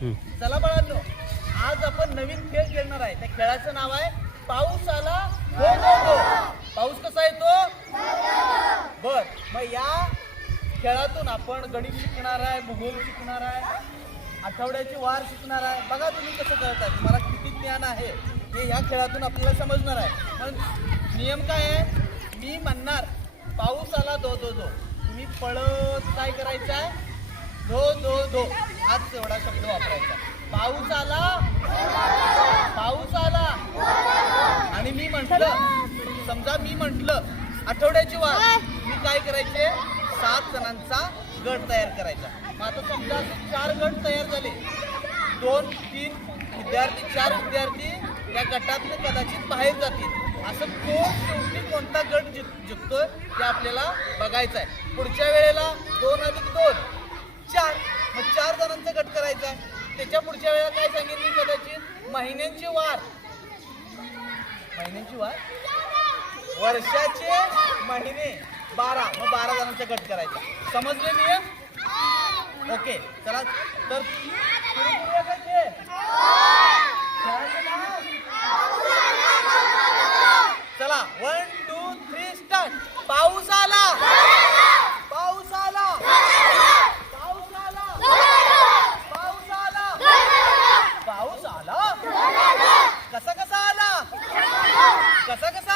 चला बाळांनो आज आपण नवीन खेळ खेळणार आहे. त्या खेळाचं नाव आहे पाऊस आला हो हो पाऊस कसा येतो? बर मग या खेळातून आपण गणित शिकणार आहे भूगोल शिकणार आहे आठवड्याची वार शिकणार आहे. बघा तुम्ही कसं करताय तुम्हाला किती ज्ञान आहे हे ह्या खेळातून आपल्याला समजणार आहे. पण नियम काय आहे? मी म्हणणार पाऊस आला दो दो दो तुम्ही पळत काय करायचं आहे? धो धो धो हाच एवढा शब्द वापरायचा. पाऊस आला पाऊस आला आणि मी म्हटलं समजा मी म्हटलं आठवड्याची वाट. मी काय करायचे? सात जणांचा गट तयार करायचा. मग आता समजा चार गट तयार झाले. दोन तीन विद्यार्थी चार विद्यार्थी या गटातले कदाचित बाहेर जातील. असं कोण शेवटी कोणता गट जिंक जिंकतोय ते आपल्याला बघायचं आहे पुढच्या वेळेला दोन अधिक दोन. चार मग चार जणांचा गट करायचा आहे. त्याच्या पुढच्या वेळेला काय सांगितली कदाचित? महिन्यांची वार महिन्यांची वार वर्षाचे महिने. बारा. मग बारा जणांचा गट करायचा समजले मी? ओके. चला तर चला वन टू थ्री स्टार्ट पाऊस आला पाऊस आला पाऊस आला पाऊस आला पाऊस आला कसा कसा आला कसा कसा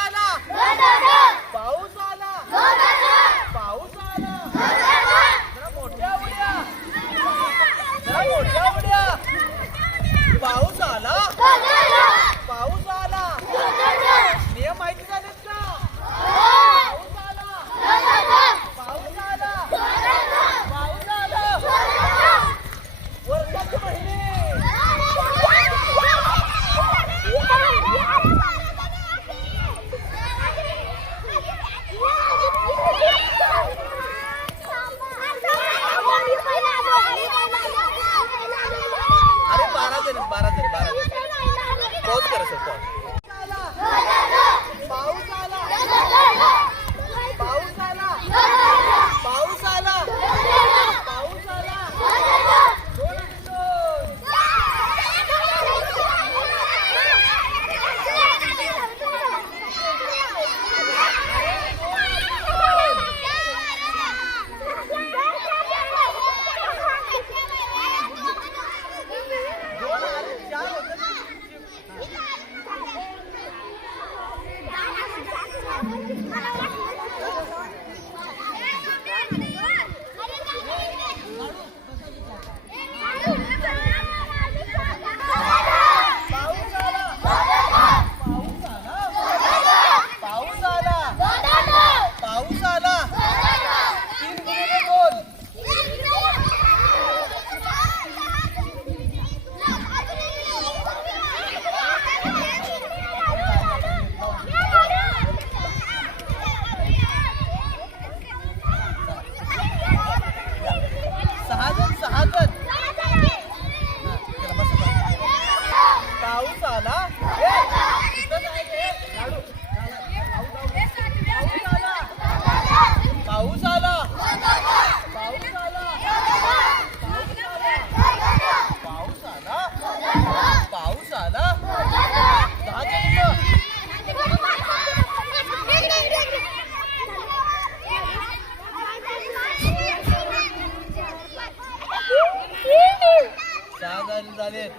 सहा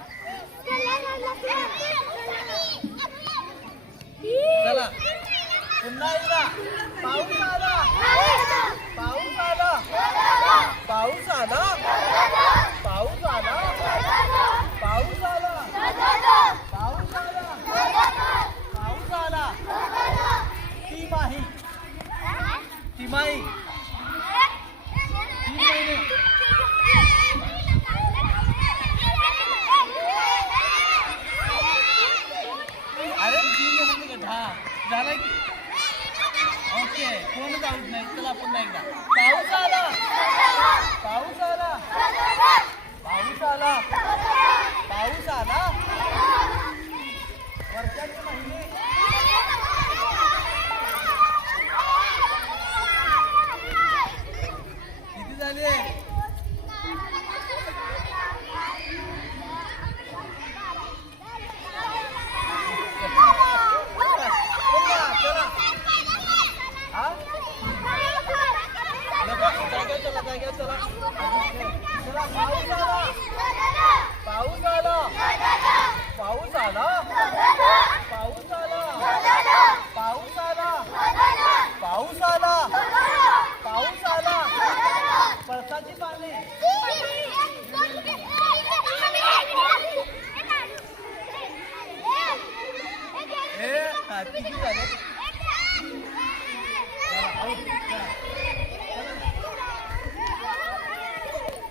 चला. पुन्हा एकदा. पाऊस आला. पाऊस आला. पाऊस आला.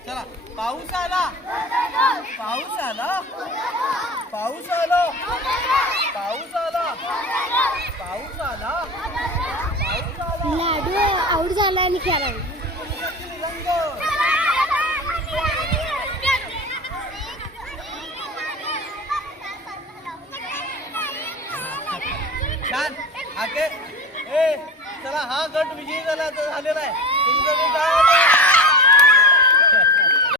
चला पाऊस आला. पाऊस आला. पाऊस आला. पाऊस आला. पाऊस आला. पाऊस आला. लाडू आऊट झाला आणि खेळायला. छान. आके ए चला हा गट विजयी झाला तर झालेला आहे. तुमचं ते